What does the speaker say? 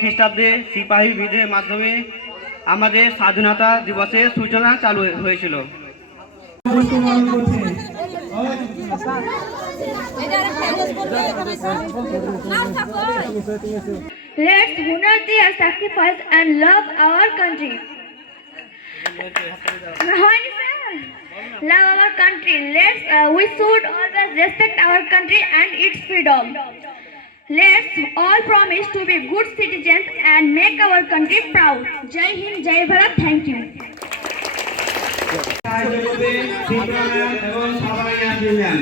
খ্রিস্টাব্দে সিপাহী বিদ্রোহের মাধ্যমে আমাদের স্বাধীনতা দিবসের সূচনা চালু হয়েছিল Let's honor their sacrifice and love our country. Love our country. Let's uh, we should always respect our country and its freedom. Let's all promise to be good citizens and make our country proud. Jai Hind, Jai Bharat. Thank you. সাহায্য করবে শিবরাম এবং সাবাইয়া ma'am